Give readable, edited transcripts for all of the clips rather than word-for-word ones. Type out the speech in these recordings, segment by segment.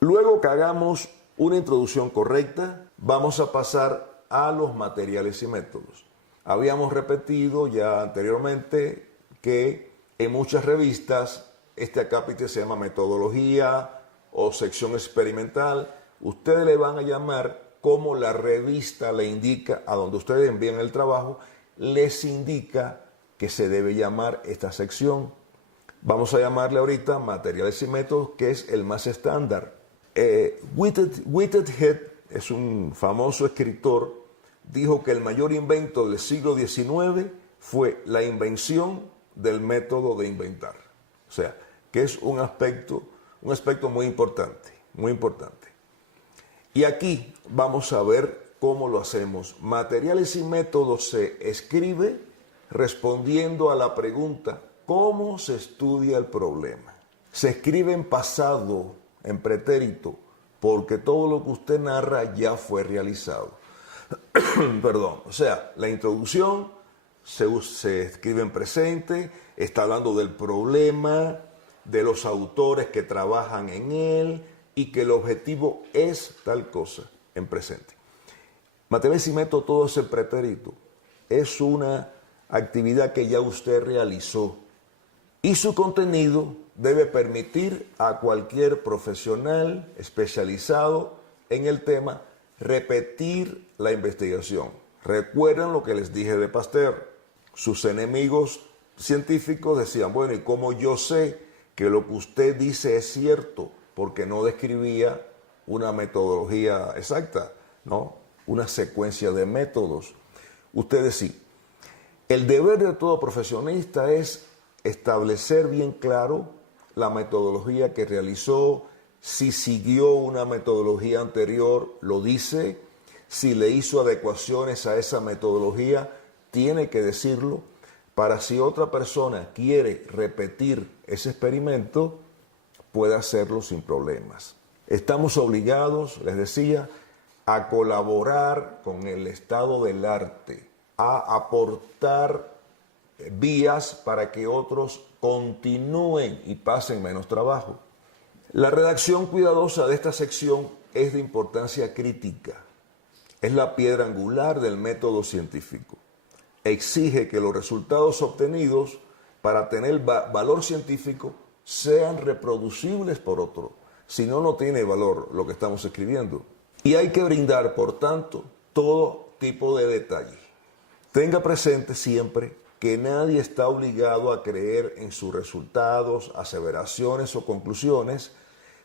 Luego que hagamos una introducción correcta, vamos a pasar a los materiales y métodos. Habíamos repetido ya anteriormente que en muchas revistas este acápite se llama metodología o sección experimental. Ustedes le van a llamar como la revista le indica a donde ustedes envían el trabajo, les indica que se debe llamar esta sección. Vamos a llamarle ahorita materiales y métodos, que es el más estándar. Whitehead es un famoso escritor, dijo que el mayor invento del siglo XIX fue la invención del método de inventar. O sea, que es un aspecto muy importante, muy importante. Y aquí vamos a ver cómo lo hacemos. Materiales y métodos se escribe respondiendo a la pregunta, ¿cómo se estudia el problema? Se escribe en pasado, en pretérito, porque todo lo que usted narra ya fue realizado. Perdón, o sea, la introducción se escribe en presente, está hablando del problema, de los autores que trabajan en él y que el objetivo es tal cosa en presente. Materiales y métodos, todo es el pretérito. Es una actividad que ya usted realizó y su contenido debe permitir a cualquier profesional especializado en el tema repetir la investigación. Recuerdan lo que les dije de Pasteur. Sus enemigos científicos decían, bueno, ¿y cómo yo sé que lo que usted dice es cierto? Porque no describía una metodología exacta, ¿no? Una secuencia de métodos. Ustedes sí. El deber de todo profesionista es establecer bien claro la metodología que realizó, si siguió una metodología anterior, lo dice, si le hizo adecuaciones a esa metodología, tiene que decirlo, para si otra persona quiere repetir ese experimento, puede hacerlo sin problemas. Estamos obligados, les decía, a colaborar con el estado del arte, a aportar vías para que otros continúen y pasen menos trabajo. La redacción cuidadosa de esta sección es de importancia crítica. Es la piedra angular del método científico. Exige que los resultados obtenidos para tener valor científico sean reproducibles por otro. Si no, no tiene valor lo que estamos escribiendo. Y hay que brindar, por tanto, todo tipo de detalle. Tenga presente siempre que nadie está obligado a creer en sus resultados, aseveraciones o conclusiones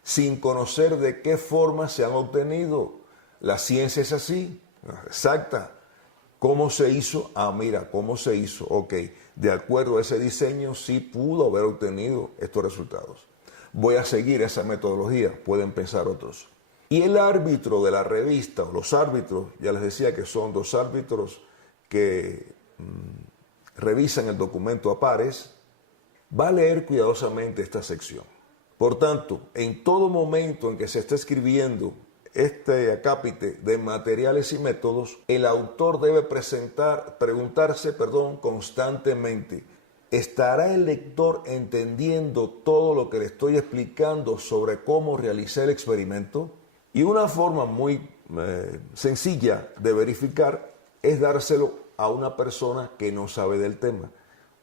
sin conocer de qué forma se han obtenido. La ciencia es así, exacta. ¿Cómo se hizo? Ah, mira, ¿cómo se hizo? Ok, de acuerdo a ese diseño sí pudo haber obtenido estos resultados. Voy a seguir esa metodología, pueden pensar otros. Y el árbitro de la revista, o los árbitros, ya les decía que son dos árbitros que revisan el documento a pares, va a leer cuidadosamente esta sección. Por tanto, en todo momento en que se está escribiendo este acápite de materiales y métodos, el autor debe preguntarse constantemente, ¿estará el lector entendiendo todo lo que le estoy explicando sobre cómo realicé el experimento? Y una forma muy sencilla de verificar es dárselo a una persona que no sabe del tema.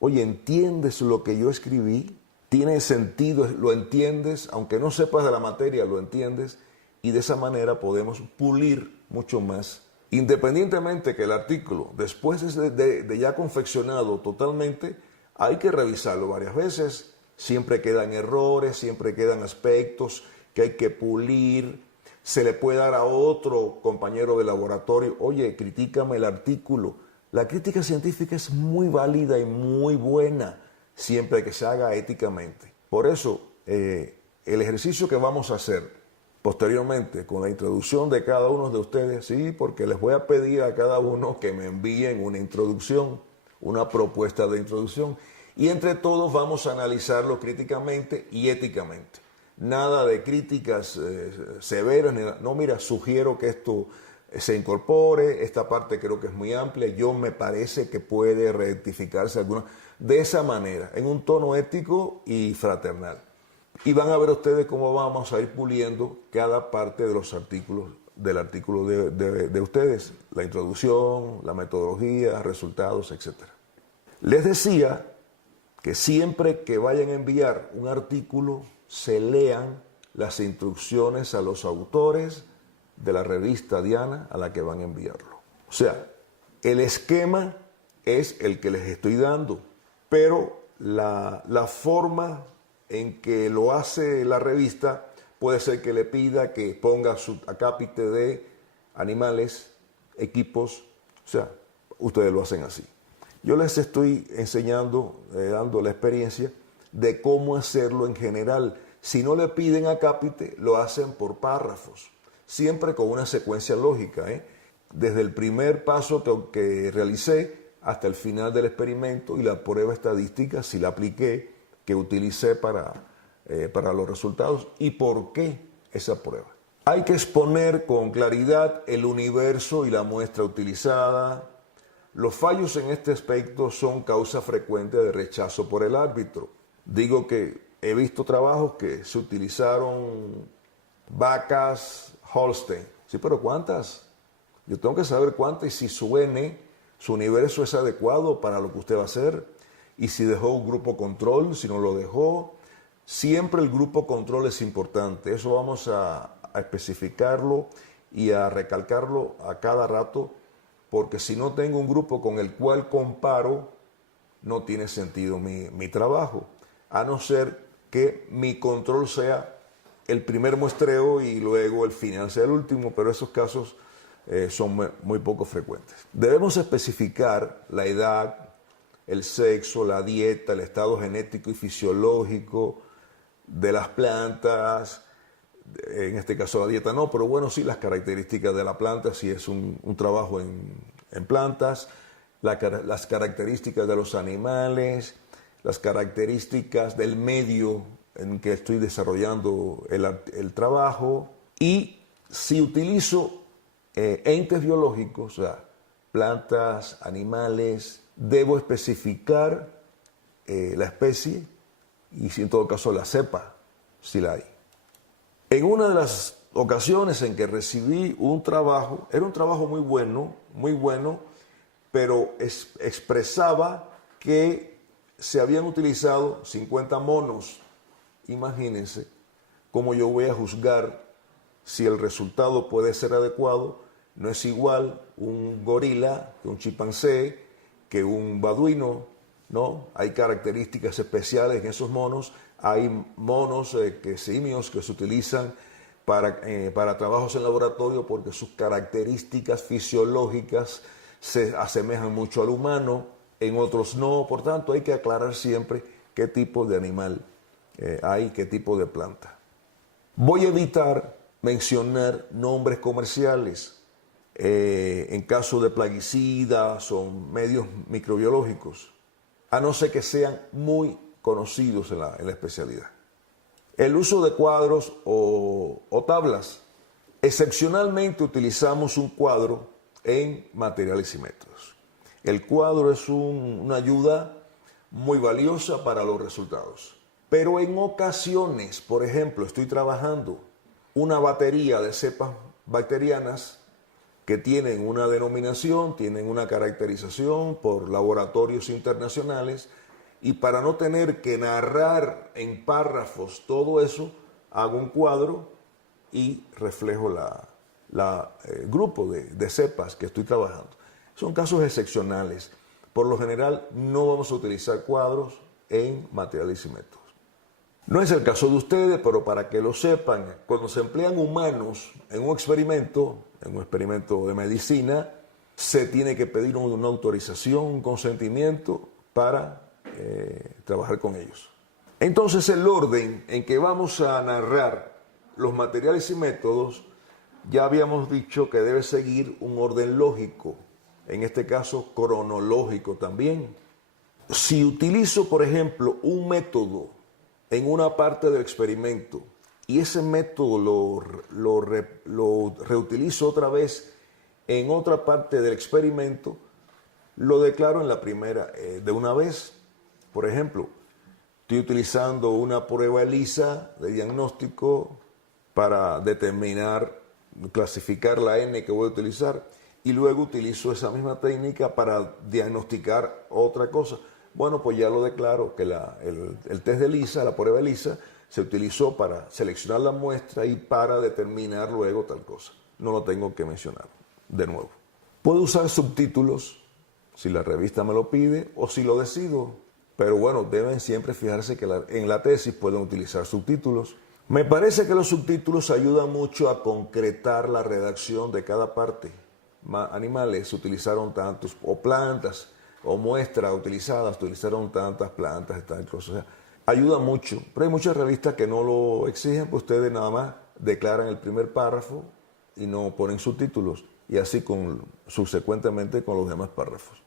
Oye, ¿entiendes lo que yo escribí? ¿Tiene sentido? ¿Lo entiendes? Aunque no sepas de la materia, lo entiendes. Y de esa manera podemos pulir mucho más. Independientemente que el artículo, después de ya confeccionado totalmente, hay que revisarlo varias veces. Siempre quedan errores, siempre quedan aspectos que hay que pulir. Se le puede dar a otro compañero de laboratorio, oye, critícame el artículo. La crítica científica es muy válida y muy buena, siempre que se haga éticamente. Por eso, el ejercicio que vamos a hacer posteriormente, con la introducción de cada uno de ustedes, sí, porque les voy a pedir a cada uno que me envíen una introducción, una propuesta de introducción, y entre todos vamos a analizarlo críticamente y éticamente. Nada de críticas severas, ni nada. No, mira, sugiero que esto se incorpore, esta parte creo que es muy amplia, yo me parece que puede rectificarse alguna, de esa manera, en un tono ético y fraternal. Y van a ver ustedes cómo vamos a ir puliendo cada parte de los artículos del artículo de ustedes, la introducción, la metodología, resultados, etc. Les decía que siempre que vayan a enviar un artículo, se lean las instrucciones a los autores de la revista Diana a la que van a enviarlo. O sea, el esquema es el que les estoy dando, pero la forma en que lo hace la revista puede ser que le pida que ponga su acápite de animales, equipos, o sea, ustedes lo hacen así. Yo les estoy enseñando, dando la experiencia de cómo hacerlo en general. Si no le piden acápite, lo hacen por párrafos, siempre con una secuencia lógica, desde el primer paso que realicé hasta el final del experimento y la prueba estadística, si la apliqué, que utilicé para los resultados y por qué esa prueba. Hay que exponer con claridad el universo y la muestra utilizada. Los fallos en este aspecto son causa frecuente de rechazo por el árbitro. Digo que he visto trabajos que se utilizaron vacas Holstein. Sí, pero ¿cuántas? Yo tengo que saber cuántas y si su N, su universo es adecuado para lo que usted va a hacer. Y si dejó un grupo control, si no lo dejó. Siempre el grupo control es importante. Eso vamos a especificarlo y a recalcarlo a cada rato, porque si no tengo un grupo con el cual comparo, no tiene sentido mi trabajo, a no ser que mi control sea el primer muestreo y luego el final sea el último, pero esos casos son muy poco frecuentes. Debemos especificar la edad, el sexo, la dieta, el estado genético y fisiológico de las plantas, en este caso la dieta no, pero bueno, sí las características de la planta, si es un trabajo en plantas, las características de los animales, las características del medio en que estoy desarrollando el trabajo, y si utilizo entes biológicos, o sea, plantas, animales, debo especificar la especie y si en todo caso la cepa, si la hay. En una de las ocasiones en que recibí un trabajo, era un trabajo muy bueno, pero expresaba que se habían utilizado 50 monos. Imagínense cómo yo voy a juzgar si el resultado puede ser adecuado. No es igual un gorila que un chimpancé, que un baduino, ¿no? Hay características especiales en esos monos. Hay monos, simios que se utilizan para trabajos en laboratorio porque sus características fisiológicas se asemejan mucho al humano, en otros no. Por tanto, hay que aclarar siempre qué tipo de animal hay, qué tipo de planta. Voy a evitar mencionar nombres comerciales en caso de plaguicidas o medios microbiológicos, a no ser que sean muy conocidos en la especialidad. El uso de cuadros o tablas. Excepcionalmente utilizamos un cuadro en materiales y métodos. El cuadro es una ayuda muy valiosa para los resultados. Pero en ocasiones, por ejemplo, estoy trabajando una batería de cepas bacterianas que tienen una denominación, tienen una caracterización por laboratorios internacionales, y para no tener que narrar en párrafos todo eso, hago un cuadro y reflejo el grupo de cepas que estoy trabajando. Son casos excepcionales. Por lo general no vamos a utilizar cuadros en materiales y métodos. No es el caso de ustedes, pero para que lo sepan, cuando se emplean humanos en un experimento de medicina, se tiene que pedir una autorización, un consentimiento para trabajar con ellos. Entonces el orden en que vamos a narrar los materiales y métodos, ya habíamos dicho que debe seguir un orden lógico, en este caso cronológico también. Si utilizo, por ejemplo, un método en una parte del experimento y ese método lo reutilizo otra vez en otra parte del experimento, lo declaro en la primera de una vez. Por ejemplo, estoy utilizando una prueba ELISA de diagnóstico para determinar, clasificar la N que voy a utilizar, y luego utilizo esa misma técnica para diagnosticar otra cosa. Bueno, pues ya lo declaro que el test de ELISA, la prueba ELISA, se utilizó para seleccionar la muestra y para determinar luego tal cosa. No lo tengo que mencionar de nuevo. Puedo usar subtítulos si la revista me lo pide o si lo decido. Pero bueno, deben siempre fijarse que en la tesis pueden utilizar subtítulos. Me parece que los subtítulos ayudan mucho a concretar la redacción de cada parte. Animales utilizaron tantos, o plantas, o muestras utilizaron tantas plantas, tal cosa. O sea, ayuda mucho, pero hay muchas revistas que no lo exigen, pues ustedes nada más declaran el primer párrafo y no ponen subtítulos, y así subsecuentemente con los demás párrafos.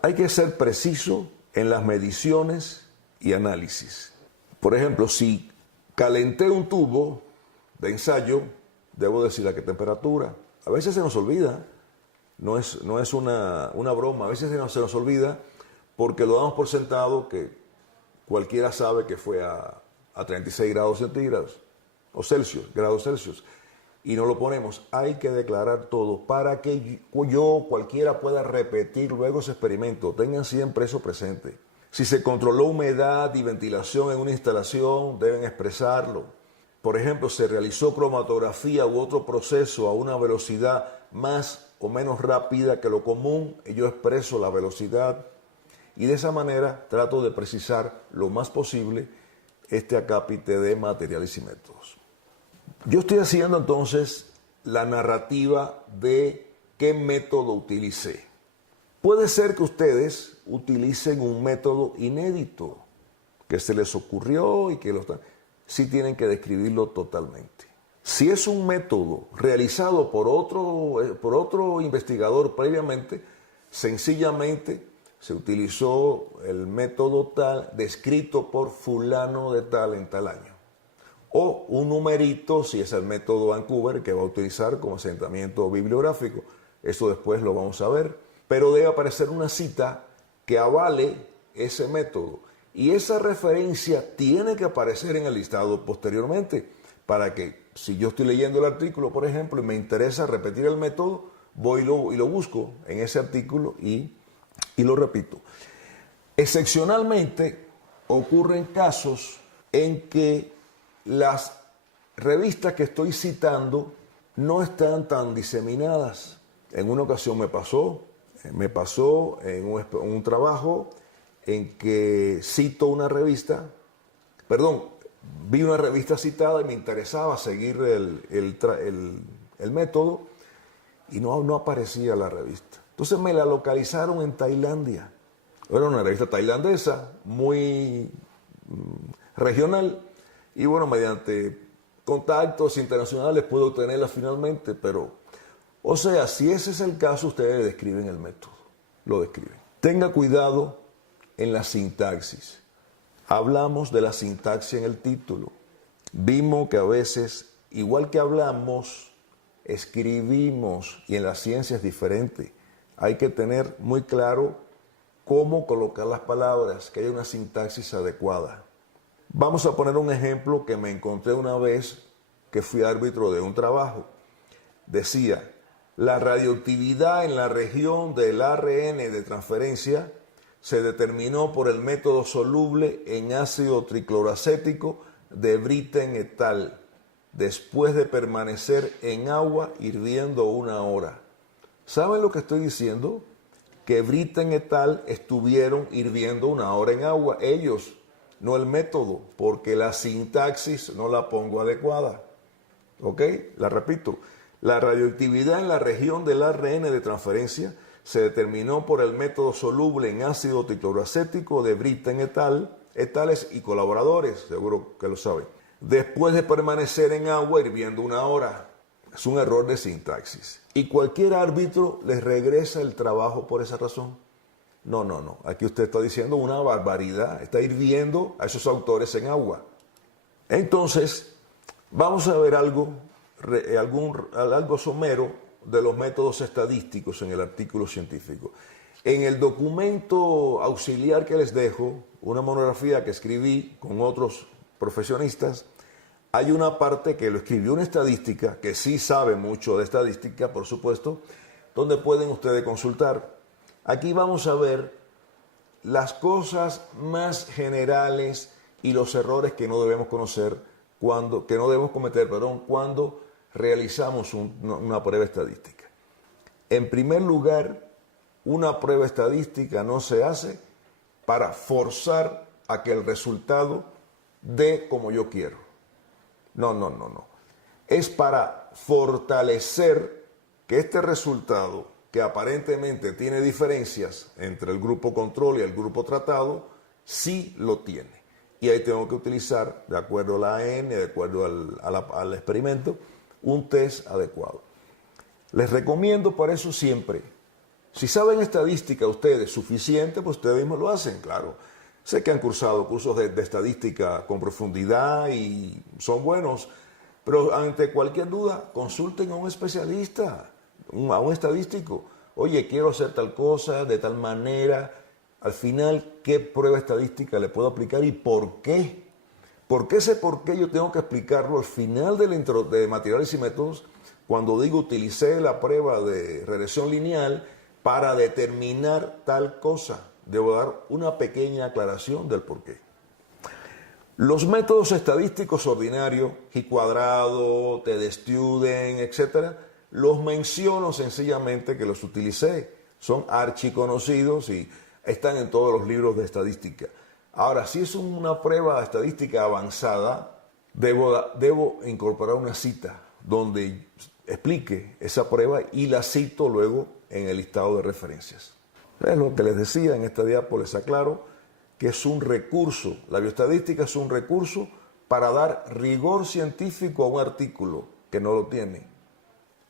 Hay que ser preciso en las mediciones y análisis. Por ejemplo, si calenté un tubo de ensayo, debo decir a qué temperatura. A veces se nos olvida, no es una broma, a veces se nos olvida porque lo damos por sentado que cualquiera sabe que fue a 36 grados centígrados o grados Celsius, y no lo ponemos. Hay que declarar todo para que cualquiera pueda repetir luego ese experimento. Tengan siempre eso presente. Si se controló humedad y ventilación en una instalación, deben expresarlo. Por ejemplo, se realizó cromatografía u otro proceso a una velocidad más o menos rápida que lo común, y yo expreso la velocidad. Y de esa manera trato de precisar lo más posible este acápite de materiales y métodos. Yo estoy haciendo entonces la narrativa de qué método utilicé. Puede ser que ustedes utilicen un método inédito que se les ocurrió y que sí tienen que describirlo totalmente. Si es un método realizado por otro investigador previamente, sencillamente se utilizó el método tal descrito por fulano de tal en tal año. O un numerito si es el método Vancouver que va a utilizar como asentamiento bibliográfico. Eso después lo vamos a ver. Pero debe aparecer una cita que avale ese método. Y esa referencia tiene que aparecer en el listado posteriormente para que, si yo estoy leyendo el artículo, por ejemplo, y me interesa repetir el método, voy y lo busco en ese artículo y lo repito. Excepcionalmente ocurren casos en que las revistas que estoy citando no están tan diseminadas. En una ocasión me pasó en un trabajo en que vi una revista citada y me interesaba seguir el método y no aparecía la revista. Entonces me la localizaron en Tailandia. Era una revista tailandesa, muy regional, y bueno, mediante contactos internacionales pude obtenerla finalmente, pero, o sea, si ese es el caso, ustedes describen el método, lo describen. Tenga cuidado en la sintaxis. Hablamos de la sintaxis en el título. Vimos que a veces, igual que hablamos, escribimos, y en la ciencia es diferente. Hay que tener muy claro cómo colocar las palabras, que haya una sintaxis adecuada. Vamos a poner un ejemplo que me encontré una vez que fui árbitro de un trabajo. Decía, la radioactividad en la región del ARN de transferencia se determinó por el método soluble en ácido tricloroacético de Britten et al. Después de permanecer en agua hirviendo 1 hora. ¿Saben lo que estoy diciendo? Que Britten et al. Estuvieron hirviendo 1 hora en agua, ellos, no el método, porque la sintaxis no la pongo adecuada. ¿Ok? La repito. La radioactividad en la región del ARN de transferencia se determinó por el método soluble en ácido tricloroacético de Britten et al. Etales y colaboradores, seguro que lo saben. Después de permanecer en agua hirviendo 1 hora. Es un error de sintaxis. Y cualquier árbitro les regresa el trabajo por esa razón. No. Aquí usted está diciendo una barbaridad. Está hirviendo a esos autores en agua. Entonces, vamos a ver algo somero de los métodos estadísticos en el artículo científico. En el documento auxiliar que les dejo, una monografía que escribí con otros profesionistas, hay una parte que lo escribió una estadística, que sí sabe mucho de estadística, por supuesto, donde pueden ustedes consultar. Aquí vamos a ver las cosas más generales y los errores que no debemos conocer que no debemos cometer, cuando realizamos una prueba estadística. En primer lugar, una prueba estadística no se hace para forzar a que el resultado dé como yo quiero. No. Es para fortalecer que este resultado, que aparentemente tiene diferencias entre el grupo control y el grupo tratado, sí lo tiene. Y ahí tengo que utilizar, de acuerdo a la AN, de acuerdo al experimento, un test adecuado. Les recomiendo para eso siempre, si saben estadística ustedes suficiente, pues ustedes mismos lo hacen, claro. Sé que han cursado cursos de estadística con profundidad y son buenos, pero ante cualquier duda, consulten a un especialista, a un estadístico. Oye, quiero hacer tal cosa, de tal manera. Al final, ¿qué prueba estadística le puedo aplicar y por qué? Porque ese por qué yo tengo que explicarlo al final de la intro de materiales y métodos, cuando digo utilicé la prueba de regresión lineal para determinar tal cosa. Debo dar una pequeña aclaración del por qué. Los métodos estadísticos ordinarios, G cuadrado, TD-Student, etc., los menciono sencillamente que los utilicé. Son archiconocidos y están en todos los libros de estadística. Ahora, si es una prueba estadística avanzada, debo incorporar una cita donde explique esa prueba y la cito luego en el listado de referencias. Es lo que les decía en esta diapo, les aclaro que es un recurso, la bioestadística es un recurso para dar rigor científico a un artículo que no lo tiene.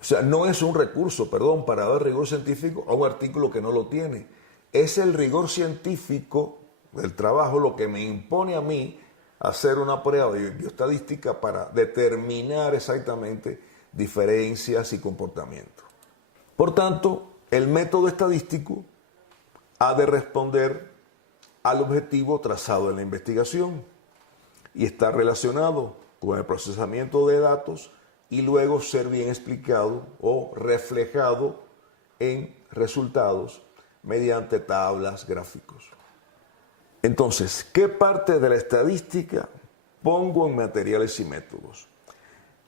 O sea, no es un recurso, para dar rigor científico a un artículo que no lo tiene. Es el rigor científico del trabajo lo que me impone a mí hacer una prueba de bioestadística para determinar exactamente diferencias y comportamientos. Por tanto, el método estadístico ha de responder al objetivo trazado en la investigación y está relacionado con el procesamiento de datos y luego ser bien explicado o reflejado en resultados mediante tablas, gráficos. Entonces, ¿qué parte de la estadística pongo en materiales y métodos?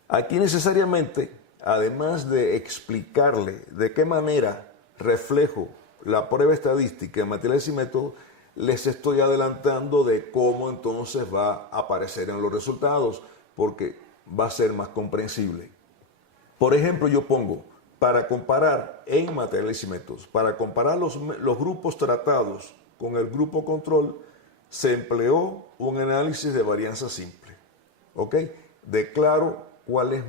Aquí necesariamente, además de explicarle de qué manera reflejo la prueba estadística en materiales y métodos, les estoy adelantando de cómo entonces va a aparecer en los resultados, porque va a ser más comprensible. Por ejemplo, yo pongo, para comparar en materiales y métodos, para comparar los grupos tratados con el grupo control, se empleó un análisis de varianza simple. ¿Ok? Declaro cuál es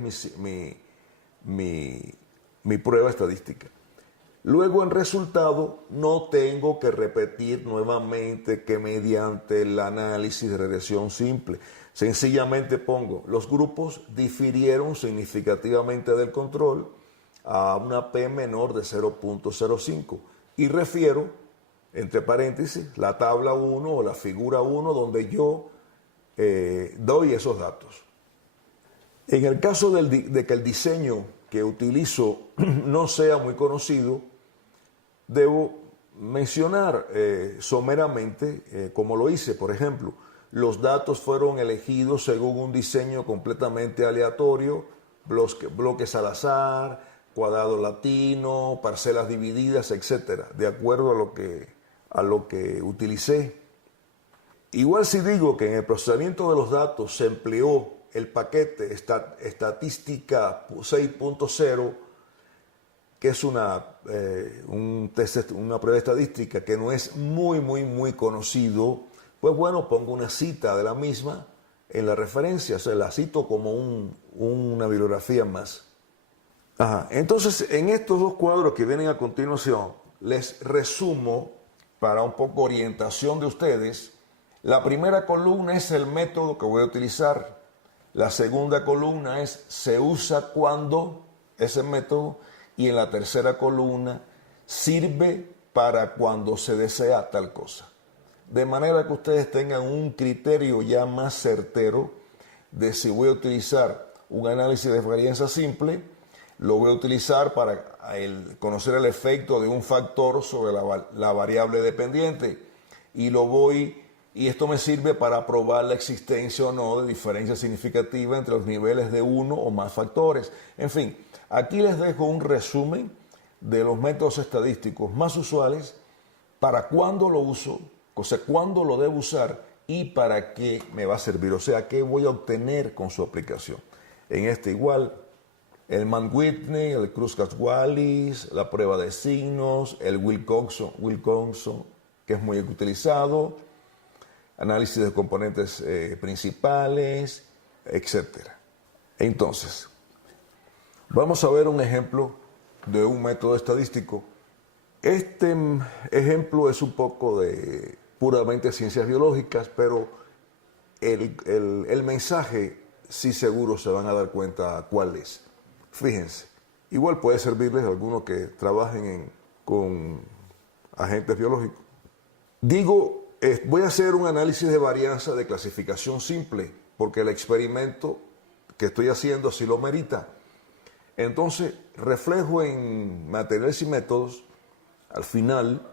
mi prueba estadística. Luego, en resultado, no tengo que repetir nuevamente que mediante el análisis de regresión simple. Sencillamente pongo, los grupos difirieron significativamente del control a una P menor de 0.05 y refiero, entre paréntesis, la tabla 1 o la figura 1 donde yo doy esos datos. En el caso de que el diseño que utilizo no sea muy conocido, debo mencionar someramente cómo lo hice. Por ejemplo, los datos fueron elegidos según un diseño completamente aleatorio, bloques al azar, cuadrado latino, parcelas divididas, etc., de acuerdo a lo que utilicé. Igual si digo que en el procesamiento de los datos se empleó el paquete estadística 6.0, que es una prueba estadística que no es muy conocido, pues bueno, pongo una cita de la misma en la referencia, o sea, la cito como una bibliografía más. Entonces, en estos dos cuadros que vienen a continuación, les resumo para un poco orientación de ustedes. La primera columna es el método que voy a utilizar. La segunda columna es se usa cuando ese método. Y en la tercera columna sirve para cuando se desea tal cosa. De manera que ustedes tengan un criterio ya más certero de si voy a utilizar un análisis de varianza simple, lo voy a utilizar para conocer el efecto de un factor sobre la variable dependiente y esto me sirve para probar la existencia o no de diferencia significativa entre los niveles de uno o más factores. En fin, aquí les dejo un resumen de los métodos estadísticos más usuales, para cuándo lo uso, o sea, cuándo lo debo usar y para qué me va a servir, o sea, qué voy a obtener con su aplicación. En este igual, el Mann-Whitney, el Kruskal-Wallis, la prueba de signos, el Wilcoxon, que es muy utilizado, análisis de componentes principales, etc. Entonces, vamos a ver un ejemplo de un método estadístico. Este ejemplo es un poco de puramente ciencias biológicas, pero el mensaje sí seguro se van a dar cuenta cuál es. Fíjense, igual puede servirles a algunos que trabajen con agentes biológicos. Digo, voy a hacer un análisis de varianza de clasificación simple, porque el experimento que estoy haciendo así lo merita. Entonces, reflejo en materiales y métodos, al final,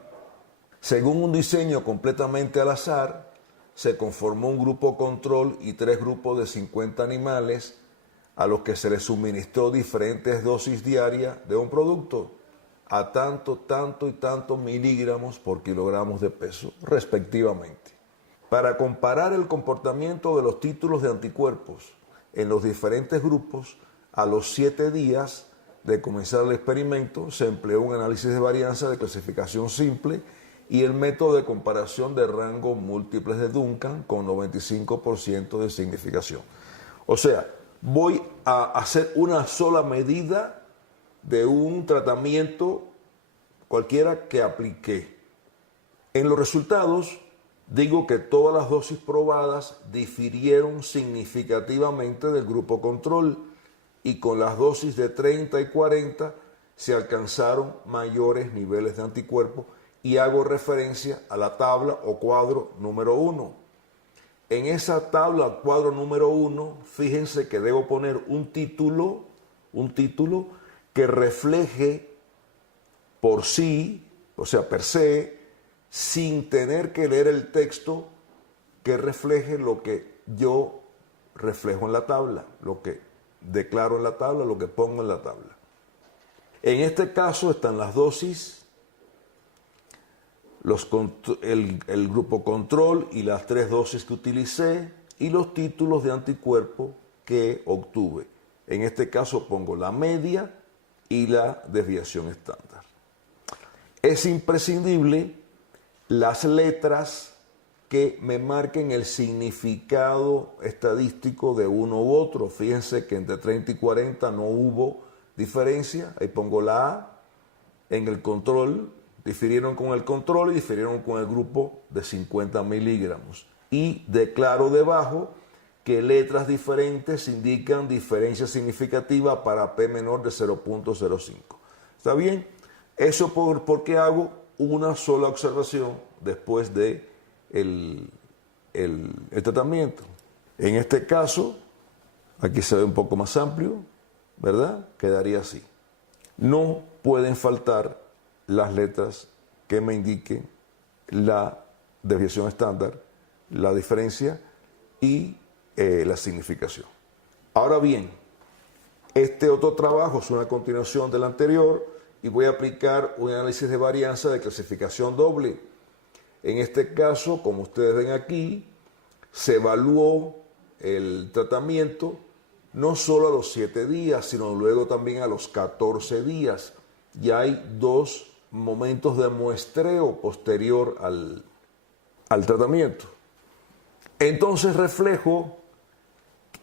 según un diseño completamente al azar, se conformó un grupo control y 3 grupos de 50 animales a los que se les suministró diferentes dosis diarias de un producto a tanto y tanto miligramos por kilogramos de peso, respectivamente. Para comparar el comportamiento de los títulos de anticuerpos en los diferentes grupos, a los 7 días de comenzar el experimento, se empleó un análisis de varianza de clasificación simple y el método de comparación de rangos múltiples de Duncan con 95% de significación. O sea, voy a hacer una sola medida de un tratamiento cualquiera que apliqué. En los resultados, digo que todas las dosis probadas difirieron significativamente del grupo control y con las dosis de 30 y 40 se alcanzaron mayores niveles de anticuerpos y hago referencia a la tabla o cuadro número 1. En esa tabla o cuadro número 1, fíjense que debo poner un título que refleje por sí, o sea, per se, sin tener que leer el texto, que refleje lo que yo reflejo en la tabla, lo que declaro en la tabla, lo que pongo en la tabla. En este caso están las dosis, el grupo control y las 3 dosis que utilicé y los títulos de anticuerpo que obtuve. En este caso pongo la media y la desviación estándar. Es imprescindible las letras que me marquen el significado estadístico de uno u otro. Fíjense que entre 30 y 40 no hubo diferencia. Ahí pongo la A. En el control, difirieron con el control y difirieron con el grupo de 50 miligramos. Y declaro debajo que letras diferentes indican diferencia significativa para P menor de 0.05. ¿Está bien? Eso porque hago una sola observación después de el tratamiento. En este caso, aquí se ve un poco más amplio, ¿verdad? Quedaría así. No pueden faltar las letras que me indiquen la desviación estándar, la diferencia y la significación. Ahora bien, este otro trabajo es una continuación del anterior y voy a aplicar un análisis de varianza de clasificación doble. En este caso, como ustedes ven aquí, se evaluó el tratamiento no solo a los 7 días, sino luego también a los 14 días. Ya hay 2 momentos de muestreo posterior al tratamiento. Entonces reflejo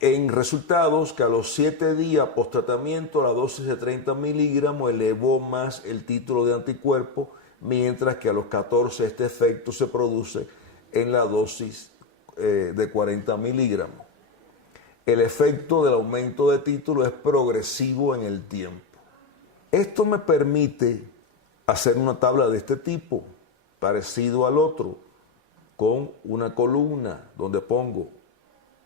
en resultados que a los 7 días post-tratamiento la dosis de 30 miligramos elevó más el título de anticuerpo, mientras que a los 14 este efecto se produce en la dosis de 40 miligramos. El efecto del aumento de título es progresivo en el tiempo. Esto me permite hacer una tabla de este tipo, parecido al otro, con una columna donde pongo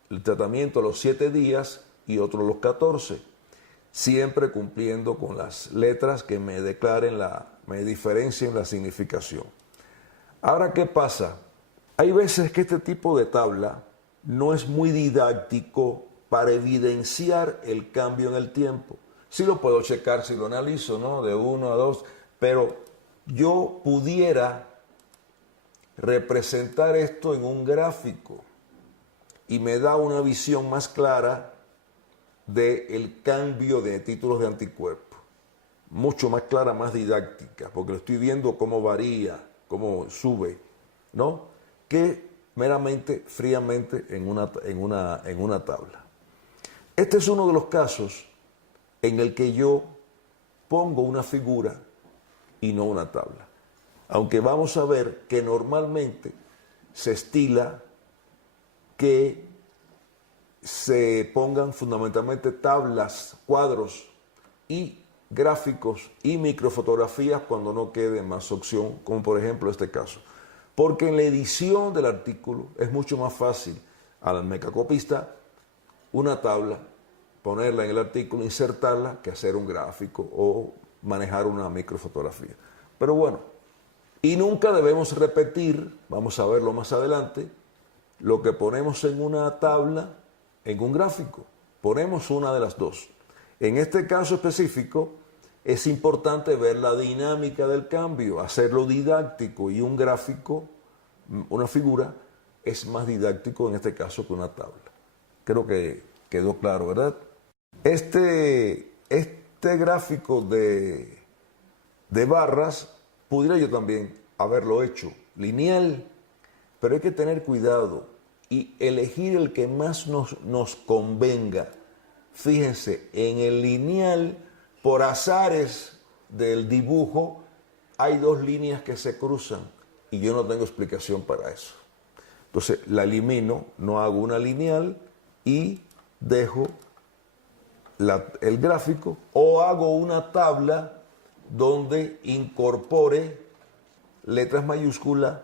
el tratamiento a los 7 días y otro a los 14, siempre cumpliendo con las letras que me declaren me diferencien la significación. Ahora, ¿qué pasa? Hay veces que este tipo de tabla no es muy didáctico para evidenciar el cambio en el tiempo. Sí lo puedo checar si lo analizo, ¿no? De 1 a 2, pero yo pudiera representar esto en un gráfico y me da una visión más clara del cambio de títulos de anticuerpos. Mucho más clara, más didáctica, porque lo estoy viendo cómo varía, cómo sube, ¿no? Que meramente, fríamente en una tabla. Este es uno de los casos en el que yo pongo una figura y no una tabla. Aunque vamos a ver que normalmente se estila que se pongan fundamentalmente tablas, cuadros y gráficos y microfotografías cuando no quede más opción, como por ejemplo este caso. Porque en la edición del artículo es mucho más fácil al mecacopista una tabla, ponerla en el artículo, insertarla, que hacer un gráfico o manejar una microfotografía. Pero bueno, y nunca debemos repetir, vamos a verlo más adelante, lo que ponemos en una tabla, en un gráfico. Ponemos una de las dos. En este caso específico, es importante ver la dinámica del cambio, hacerlo didáctico, y un gráfico, una figura, es más didáctico en este caso que una tabla. Creo que quedó claro, ¿verdad? Este gráfico de barras pudiera yo también haberlo hecho lineal, pero hay que tener cuidado y elegir el que más nos convenga. Fíjense, en el lineal, por azares del dibujo, hay dos líneas que se cruzan y yo no tengo explicación para eso. Entonces la elimino, no hago una lineal y dejo el gráfico, o hago una tabla donde incorpore letras mayúsculas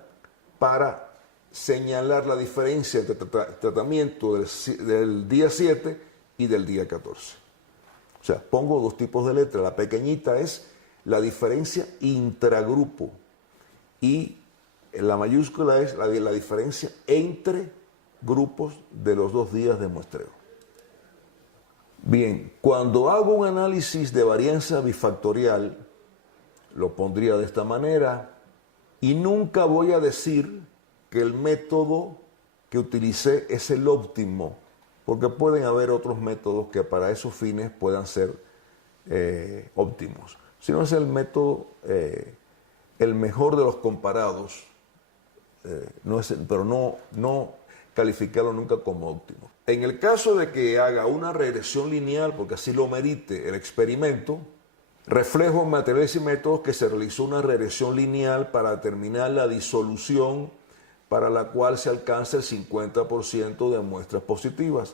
para señalar la diferencia entre tratamiento del día 7 y del día 14. O sea, pongo dos tipos de letras. La pequeñita es la diferencia intragrupo y la mayúscula es la diferencia entre grupos de los 2 días de muestreo. Bien, cuando hago un análisis de varianza bifactorial, lo pondría de esta manera y nunca voy a decir que el método que utilicé es el óptimo, porque pueden haber otros métodos que para esos fines puedan ser óptimos. Si no es el método, el mejor de los comparados, pero no calificarlo nunca como óptimo. En el caso de que haga una regresión lineal, porque así lo merite el experimento, reflejo en materiales y métodos que se realizó una regresión lineal para determinar la disolución para la cual se alcanza el 50% de muestras positivas.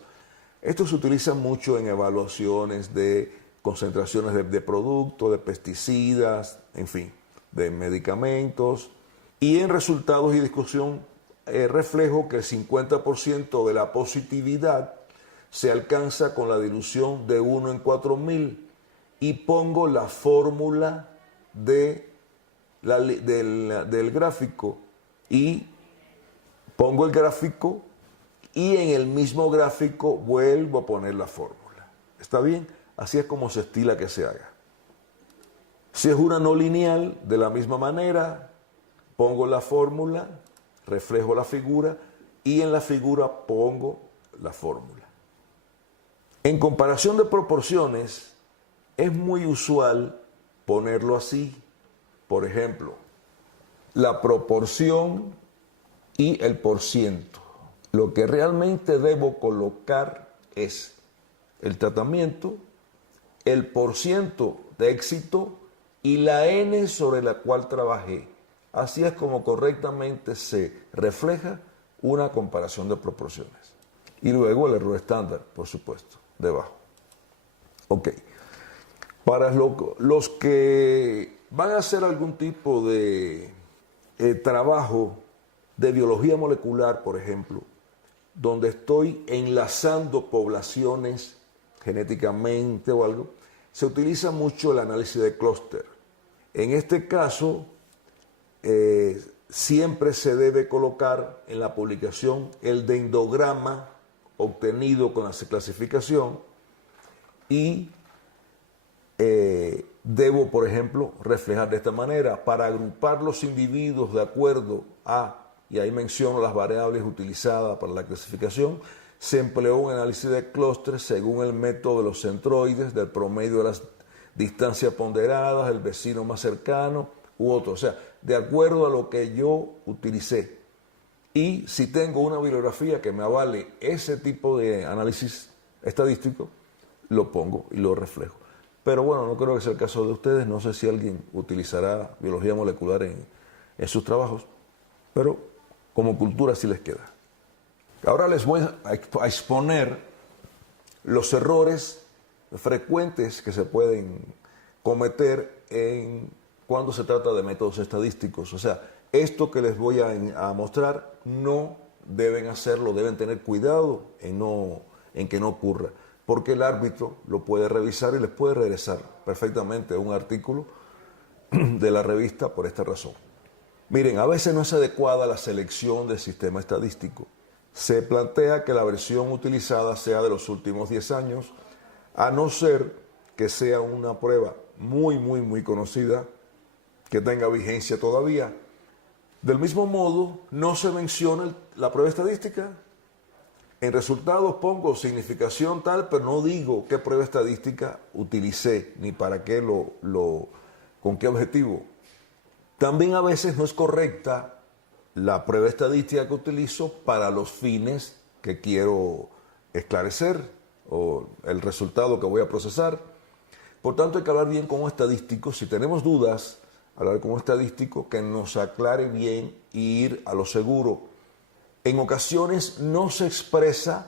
Esto se utiliza mucho en evaluaciones de concentraciones de productos, de pesticidas, en fin, de medicamentos. Y en resultados y discusión reflejo que el 50% de la positividad se alcanza con la dilución de 1 en 4000 y pongo la fórmula del gráfico y pongo el gráfico y en el mismo gráfico vuelvo a poner la fórmula. ¿Está bien? Así es como se estila que se haga. Si es una no lineal, de la misma manera, pongo la fórmula, reflejo la figura y en la figura pongo la fórmula. En comparación de proporciones, es muy usual ponerlo así. Por ejemplo, la proporción y el porciento. Lo que realmente debo colocar es el tratamiento, el porciento de éxito y la N sobre la cual trabajé. Así es como correctamente se refleja una comparación de proporciones. Y luego el error estándar, por supuesto, debajo. Ok. Para los que van a hacer algún tipo de trabajo de biología molecular, por ejemplo, donde estoy enlazando poblaciones genéticamente o algo, se utiliza mucho el análisis de clúster. En este caso, siempre se debe colocar en la publicación el dendrograma obtenido con la clasificación y debo, por ejemplo, reflejar de esta manera, para agrupar los individuos de acuerdo a, y ahí menciono las variables utilizadas para la clasificación, se empleó un análisis de clústeres según el método de los centroides, del promedio de las distancias ponderadas, el vecino más cercano u otro. O sea, de acuerdo a lo que yo utilicé. Y si tengo una bibliografía que me avale ese tipo de análisis estadístico, lo pongo y lo reflejo. Pero bueno, no creo que sea el caso de ustedes. No sé si alguien utilizará biología molecular en sus trabajos, pero como cultura sí les queda. Ahora les voy a exponer los errores frecuentes que se pueden cometer cuando se trata de métodos estadísticos. O sea, esto que les voy a mostrar no deben hacerlo, deben tener cuidado en que no ocurra, porque el árbitro lo puede revisar y les puede regresar perfectamente un artículo de la revista por esta razón. Miren, a veces no es adecuada la selección del sistema estadístico. Se plantea que la versión utilizada sea de los últimos 10 años, a no ser que sea una prueba muy conocida, que tenga vigencia todavía. Del mismo modo, no se menciona la prueba estadística. En resultados pongo significación tal, pero no digo qué prueba estadística utilicé, ni para qué con qué objetivo. También a veces no es correcta la prueba estadística que utilizo para los fines que quiero esclarecer o el resultado que voy a procesar. Por tanto, hay que hablar bien con un estadístico. Si tenemos dudas, hablar con un estadístico que nos aclare bien y ir a lo seguro. En ocasiones no se expresa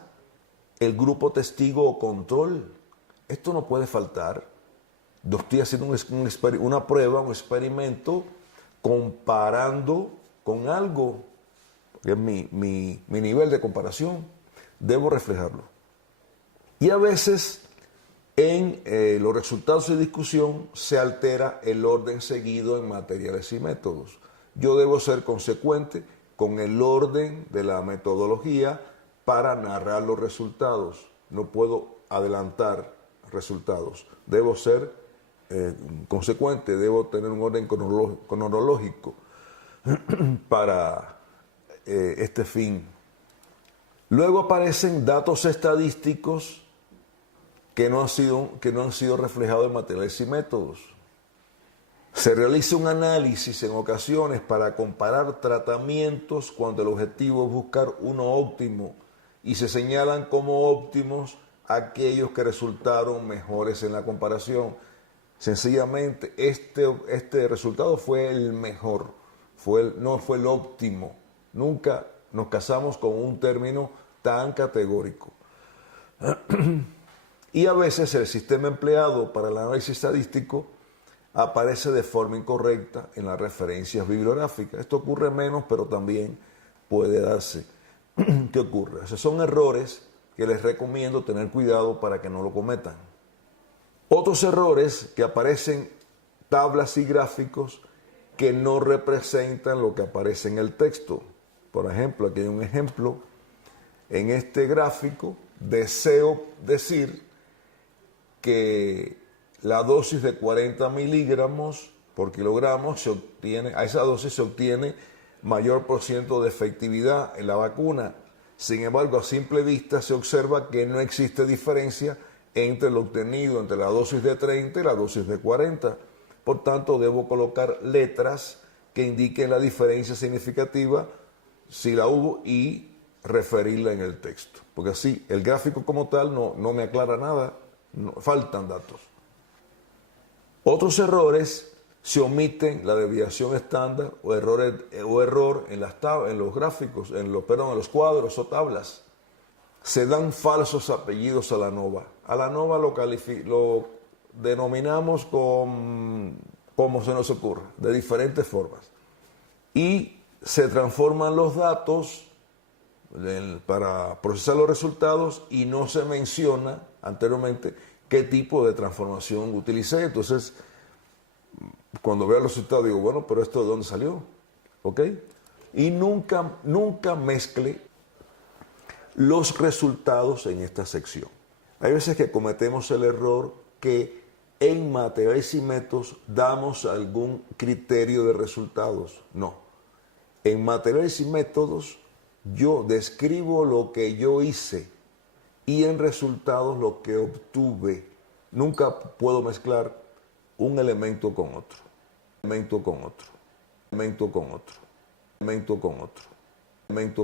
el grupo testigo o control. Esto no puede faltar. Yo estoy haciendo una prueba, un experimento, comparando con algo, que es mi nivel de comparación. Debo reflejarlo. Y a veces en los resultados de discusión se altera el orden seguido en materiales y métodos. Yo debo ser consecuente con el orden de la metodología para narrar los resultados. No puedo adelantar resultados. Debo ser consecuente, debo tener un orden cronológico para este fin. Luego aparecen datos estadísticos que no han sido reflejados en materiales y métodos. Se realiza un análisis en ocasiones para comparar tratamientos cuando el objetivo es buscar uno óptimo y se señalan como óptimos aquellos que resultaron mejores en la comparación. Sencillamente, este resultado fue el mejor, no fue el óptimo. Nunca nos casamos con un término tan categórico. Y a veces el sistema empleado para el análisis estadístico aparece de forma incorrecta en las referencias bibliográficas. Esto ocurre menos, pero también puede darse. ¿Qué ocurre? Esos son errores que les recomiendo tener cuidado para que no lo cometan. Otros errores que aparecen tablas y gráficos que no representan lo que aparece en el texto. Por ejemplo, aquí hay un ejemplo. En este gráfico deseo decir que la dosis de 40 miligramos por kilogramo a esa dosis se obtiene mayor % de efectividad en la vacuna. Sin embargo, a simple vista se observa que no existe diferencia entre lo obtenido entre la dosis de 30 y la dosis de 40. Por tanto, debo colocar letras que indiquen la diferencia significativa, si la hubo, y referirla en el texto. Porque así, el gráfico como tal no me aclara nada, faltan datos. Otros errores: se omiten la desviación estándar o error en los gráficos, en los cuadros o tablas. Se dan falsos apellidos a la ANOVA. A la ANOVA lo denominamos con como se nos ocurra, de diferentes formas. Y se transforman los datos para procesar los resultados y no se menciona anteriormente qué tipo de transformación utilicé. Entonces, cuando veo el resultado digo, bueno, pero ¿esto de dónde salió? ¿Ok? Y nunca mezcle los resultados en esta sección. Hay veces que cometemos el error que en materiales y métodos damos algún criterio de resultados. No. En materiales y métodos yo describo lo que yo hice y en resultados lo que obtuve. Nunca puedo mezclar un elemento con otro, elemento con otro, elemento con otro, elemento con otro, elemento